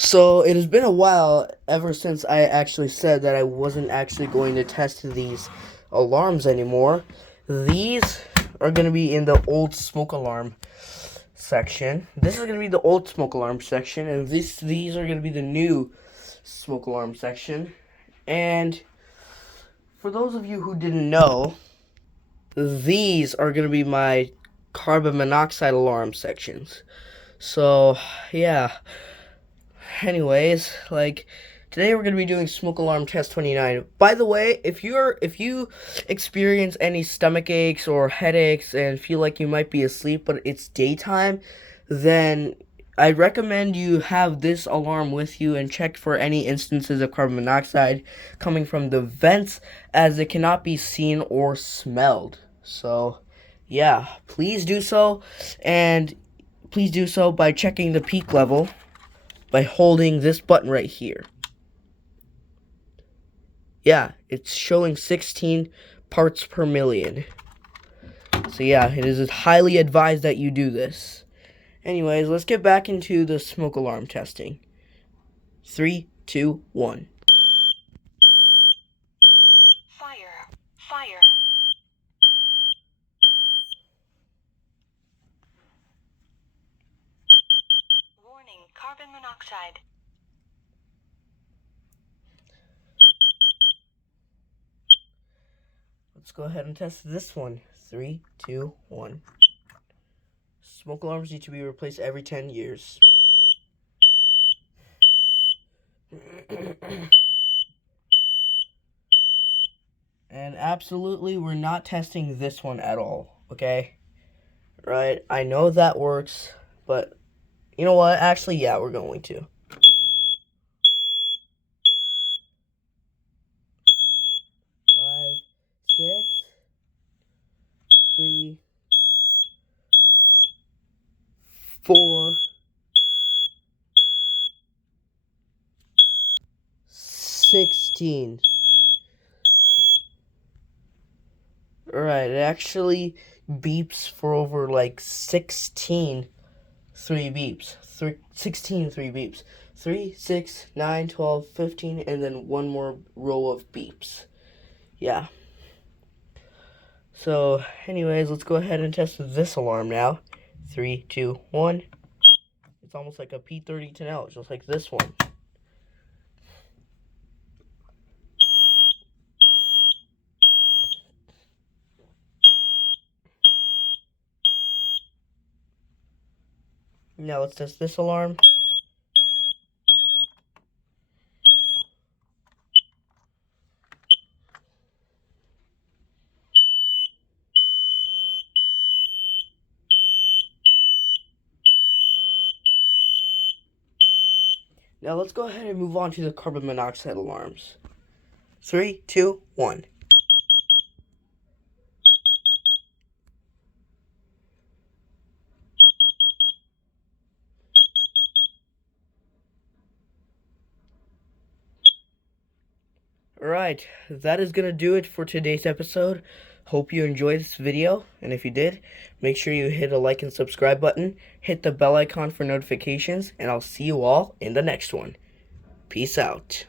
So it has been a while ever since I actually said that I wasn't actually going to test these alarms anymore. These are going to be in the old smoke alarm section. This is going to be the old smoke alarm section, and these are going to be the new smoke alarm section. And for those of you who didn't know, these are going to be my carbon monoxide alarm sections. So, yeah. Anyways, today we're gonna be doing smoke alarm test 29. By the way, if you experience any stomach aches or headaches and feel like you might be asleep but it's daytime, then I recommend you have this alarm with you and check for any instances of carbon monoxide coming from the vents, as it cannot be seen or smelled. So, yeah, please do so, and please do so by checking the peak level by holding this button right here. Yeah, it's showing 16 parts per million. So yeah, it is highly advised that you do this. Anyways, let's get back into the smoke alarm testing. 3, 2, 1. Fire. Fire. Warning, carbon monoxide. Let's go ahead and test this one. 3, 2, 1. Smoke alarms need to be replaced every 10 years. And absolutely, we're not testing this one at all, okay? Right, I know that works, but you know what? Actually, yeah, we're going to. 5, 6, 3, 4, 16. Alright, it actually beeps for over like 16 3 beeps. 16 3 beeps. 3, 6, 9, 12, 15, and then one more row of beeps. Yeah. So, anyways, let's go ahead and test this alarm now. 3, 2, 1. It's almost like a P3010L, just like this one. Now let's test this alarm. Now let's go ahead and move on to the carbon monoxide alarms. 3, 2, 1. Alright, that is going to do it for today's episode. Hope you enjoyed this video, and if you did, make sure you hit a like and subscribe button, hit the bell icon for notifications, and I'll see you all in the next one. Peace out.